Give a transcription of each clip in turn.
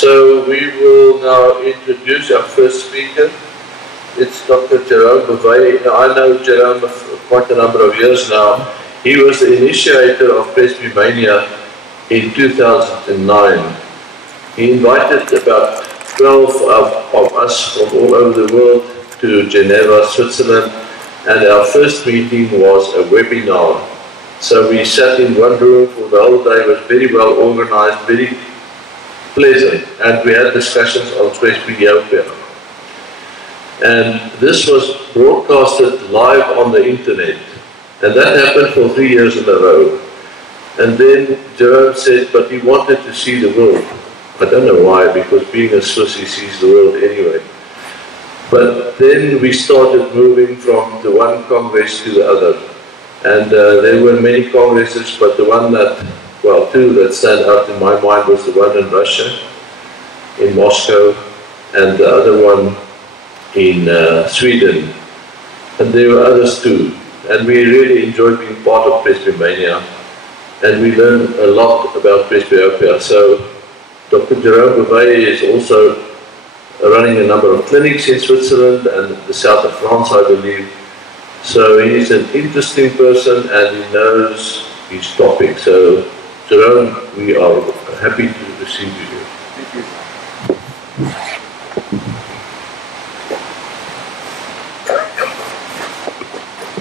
So we will now introduce our first speaker. It's Dr. Jérôme Bovet. Now, I know Jérôme for quite a number of years now. He was the initiator of Presbymania in 2009. He invited about 12 of us from all over the world to Geneva, Switzerland, and our first meeting was a webinar. So we sat in one room for the whole day. It was very well organized, very pleasant, and we had discussions on Presbyopia. And this was broadcasted live on the internet, and that happened for 3 years in a row. And then Jérôme said, but he wanted to see the world. I don't know why, because being a Swiss, he sees the world anyway. But then we started moving from the one congress to the other. And there were many congresses, but the one that, well, two that stand out in my mind was the one in Russia, in Moscow, and the other one in Sweden. And there were others too. And we really enjoyed being part of Presbymania. And we learned a lot about presbyopia. So Dr. Jérôme Bovet is also running a number of clinics in Switzerland and the south of France, I believe. So he's an interesting person and he knows his topic. So Jérôme, we are happy to receive you here. Thank you.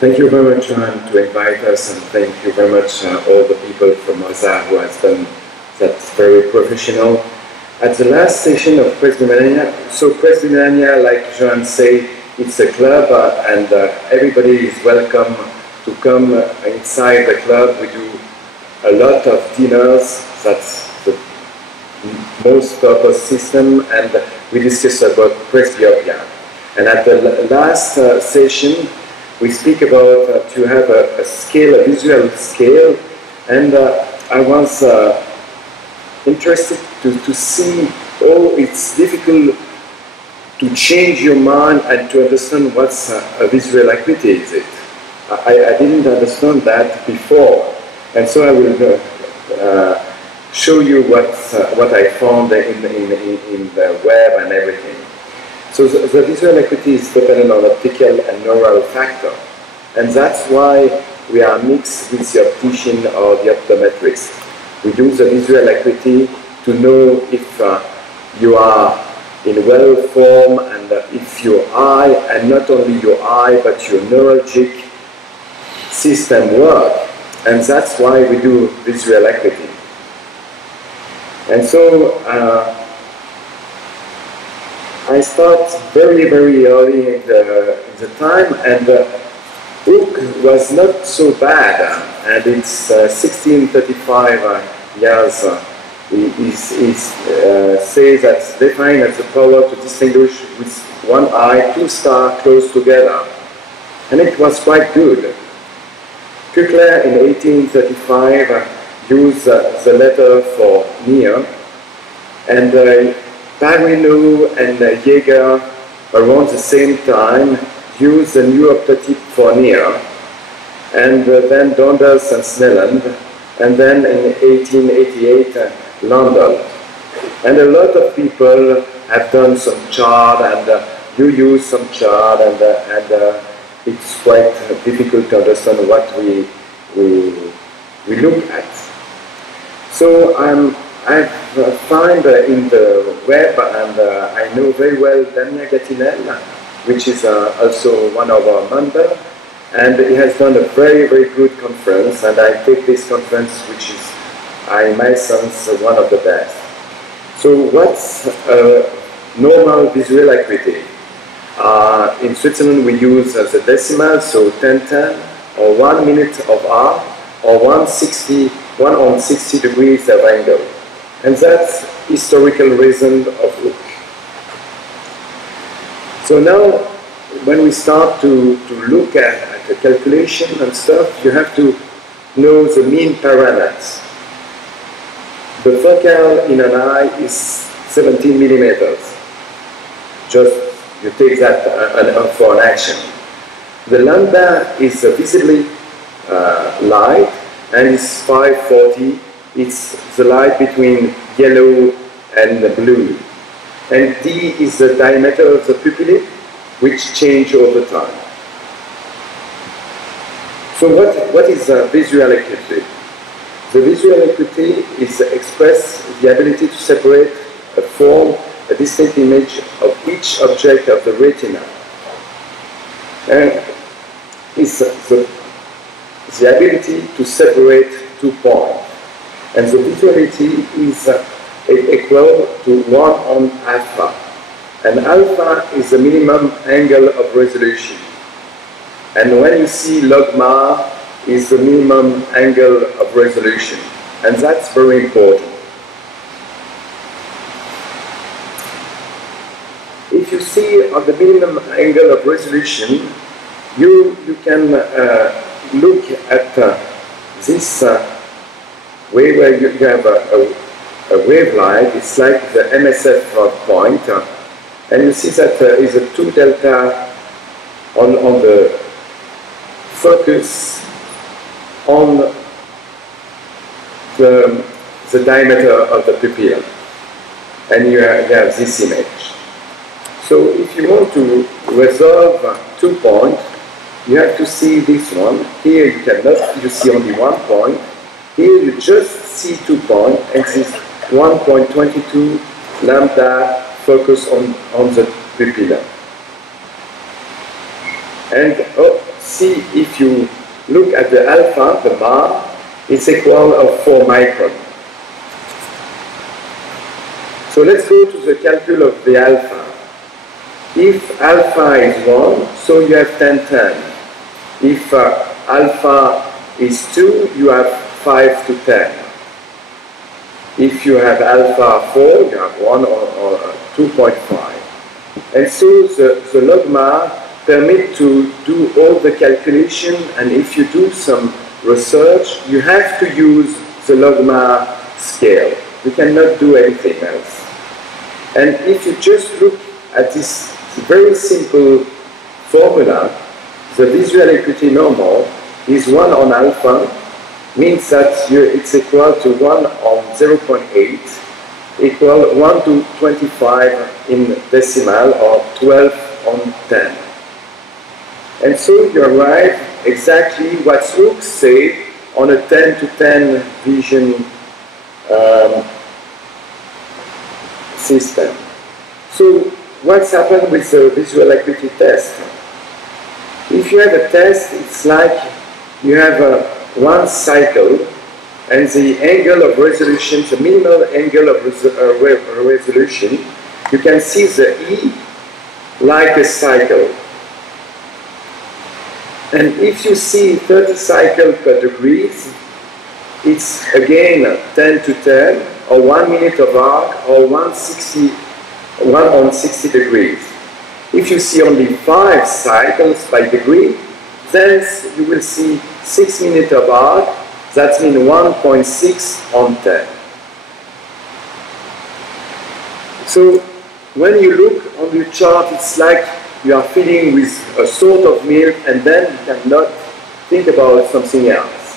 Thank you very much, Johan, to invite us, and thank you very much all the people from OSA who has done that very professional. At the last session of Presbymania, so Presbymania, like Johan said, it's a club and everybody is welcome to come inside the club. We do a lot of dinners, that's the most purpose system, and we discuss about presbyopia. And at the last session, we speak about to have a scale, a visual scale, and I was interested to see how it's difficult to change your mind and to understand what's a visual acuity is it. I didn't understand that before, and so I will show you what I found in the web and everything. So the visual acuity is dependent on optical and neural factor, and that's why we are mixed with the optician or the optometrist. We do the visual acuity to know if you are in well form and if your eye, and not only your eye, but your neurologic system work, and that's why we do visual acuity. And so I start very, very early in the time, and Hook was not so bad, and it's 1635 years. He says that's defined as the power to distinguish with one eye two stars close together, and it was quite good. Kukler in 1835 used the letter for near, and Parino and Jaeger around the same time used the new optotype for near, and then Donders and Snelland, and then in 1888 London. And a lot of people have done some chart, and you use some chart, and it's quite difficult to understand what we look at. So I find in the web, and I know very well Damien Gatinel, which is also one of our members, and he has done a very, very good conference, and I take this conference, which is, in my sense, one of the best. So what's normal visual acuity? In Switzerland we use the decimal, so 1010, or 1 minute of R, or 1 on 60 degrees of angle. And that's historical reason of Hook. So now, when we start to look at the calculation and stuff, you have to know the mean parameters. The focal in an eye is 17 millimeters. Just you take that for an action. The lambda is visibly light, and it's 540. It's the light between yellow and blue. And D is the diameter of the pupillae, which change over time. So what is visual acuity? The visual acuity is express the ability to separate a form, a distinct image of each object of the retina. And is the ability to separate 2 points. And the visuality is equal to 1 on alpha. And alpha is the minimum angle of resolution. And when you see logma is the minimum angle of resolution. And that's very important. If you see on the minimum angle of resolution, you can look at this way where you have a wave-like. It's like the MSF point. And you see that there is a 2 delta on the focus on the diameter of the pupil. And you have this image. So if you want to resolve 2 points, you have to see this one. Here you cannot, you see only 1 point. Here you just see 2 points, and this 1.22 lambda focus on the pupilla. And see, if you look at the alpha, the bar, it's equal of 4 micron. So let's go to the calcul of the alpha. If alpha is 1, so you have 10-10. If alpha is 2, you have 5 to 10. If you have alpha 4, you have 1 or 2.5. And so the logma permit to do all the calculation, and if you do some research, you have to use the logma scale. You cannot do anything else. And if you just look at this very simple formula, the visual acuity normal is 1 on alpha, means that it's equal to 1 on 0.8, equal 1 to 25 in decimal, or 12 on 10. And so you arrive exactly what Hooks say on a 10 to 10 vision system. So what's happened with the visual acuity test? If you have a test, it's like you have one cycle, and the angle of resolution, the minimal angle of resolution, you can see the E like a cycle. And if you see 30 cycles per degrees, it's again 10 to 10, or 1 minute of arc, or 1 on 60 degrees. If you see only 5 cycles by degree, then you will see 6 minutes of arc. That means 1.6 on 10. So when you look on the chart, it's like you are filling with a sort of milk, and then you cannot think about something else.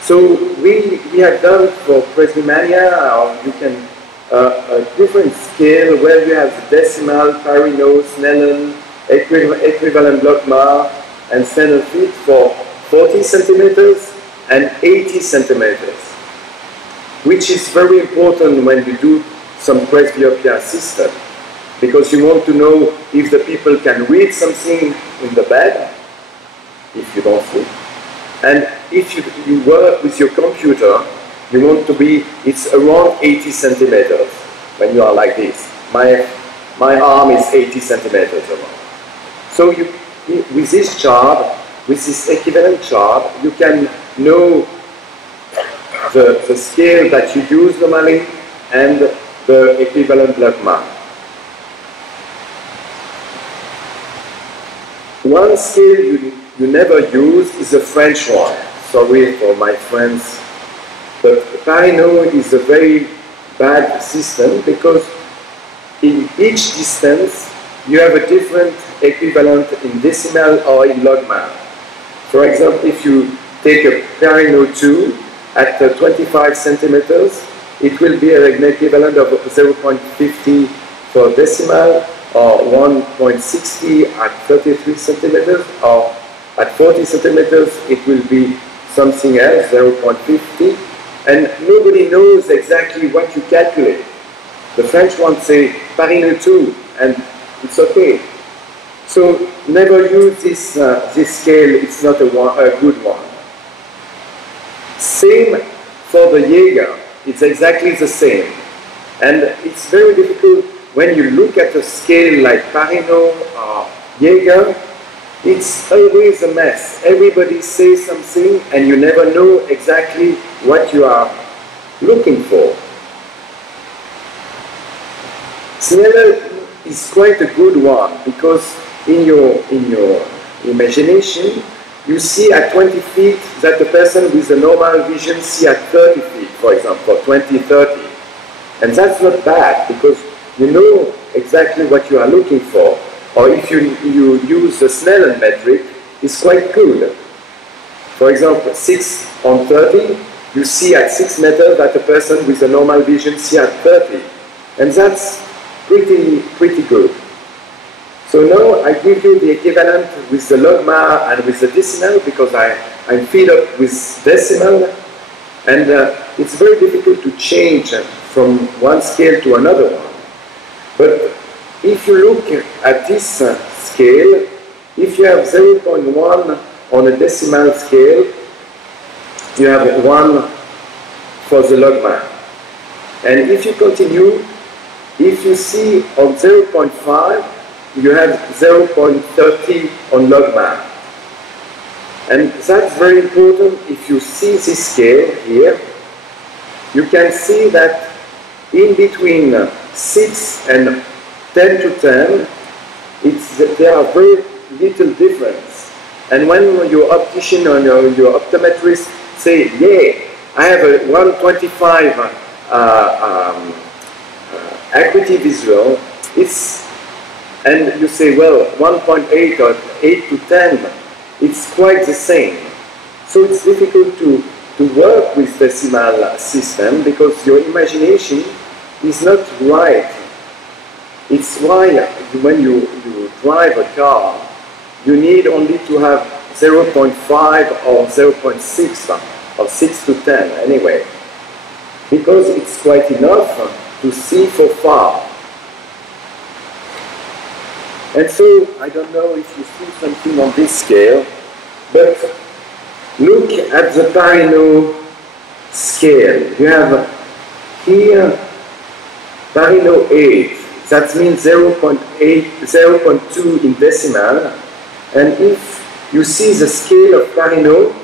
So we have done for Presbymania, or you can a different scale where you have the decimal, Parino, Snellen, equivalent logma, and Snellen fit for 40 centimeters and 80 centimeters, which is very important when you do some presbyopia system, because you want to know if the people can read something in the bed, if you don't sleep. And if you work with your computer, you want to be, it's around 80 centimeters when you are like this. My arm is 80 centimeters around. So with this chart, with this equivalent chart, you can know the scale that you use normally and the equivalent logma. One scale you never use is the French one. Sorry for my friends, but Parino is a very bad system, because in each distance you have a different equivalent in decimal or in logma. For example, if you take a Parino 2 at 25 centimeters, it will be an equivalent of 0.50 for decimal, or 1.60 at 33 centimeters, or at 40 centimeters it will be something else, 0.50, and nobody knows exactly what you calculate. The French one say Paris 2, and it's okay. So never use this scale, it's not a good one. Same for the Jaeger, it's exactly the same. And it's very difficult when you look at a scale like Parino or Jaeger, it's always a mess. Everybody says something and you never know exactly what you are looking for. Snellen is quite a good one because in your imagination you see at 20 feet that the person with a normal vision see at 30 feet, for example, 20, 30. And that's not bad because you know exactly what you are looking for. Or if you use the Snellen metric, it's quite good. For example, 6 on 30, you see at 6 meters that a person with a normal vision see at 30. And that's pretty good. So now I give you the equivalent with the logmar and with the decimal because I'm fed up with decimal, and it's very difficult to change from one scale to another one. But if you look at this scale, if you have 0.1 on a decimal scale, you have 1 for the logmar. And if you continue, if you see on 0.5, you have 0.30 on logmar. And that's very important. If you see this scale here, you can see that in between 6 and 10 to 10, there are very little difference. And when your optician or your optometrist say, yeah, I have a 125 acuity visual, and you say, well, 1.8 or 8 to 10, it's quite the same. So it's difficult to work with decimal system because your imagination is not right. It's why when you drive a car, you need only to have 0.5 or 0.6 or 6 to 10 anyway, because it's quite enough to see for far. And so, I don't know if you see something on this scale, but look at the Parino scale. You have here Parino 8, that means 0.2 in decimal, and if you see the scale of Parino,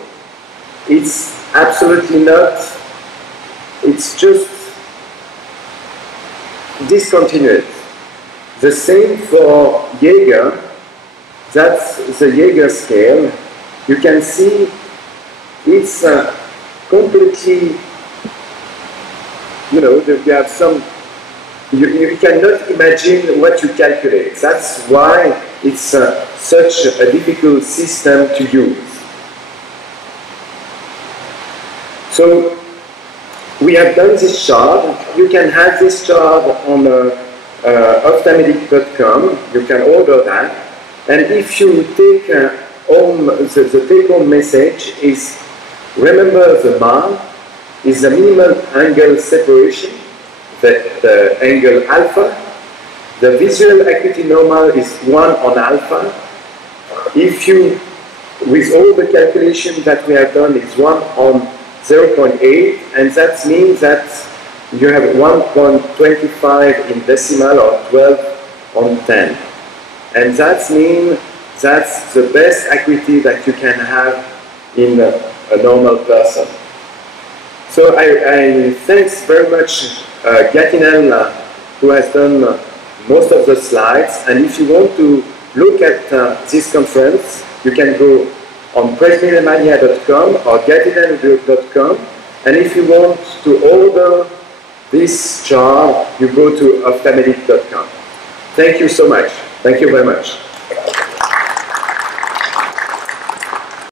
it's absolutely not, it's just discontinuous. The same for Jaeger, that's the Jaeger scale. You can see it's completely, you know, you have some, you cannot imagine what you calculate. That's why it's such a difficult system to use. So we have done this chart. You can have this chart on ophthalmic.com. You can order that. And if you take home, the take-home message is, remember the MAR is the minimal angle separation, the angle alpha. The visual acuity normal is 1 on alpha. If you, with all the calculations that we have done, is 1 on 0.8, and that means that you have 1.25 in decimal or 12 on 10. And that means that's the best acuity that you can have in a normal person. So I thanks very much Gatinel, who has done most of the slides. And if you want to look at this conference, you can go on presbymania.com or gatinel.com. And if you want to order this chart, you go to ophthalmic.com. Thank you so much. Thank you very much.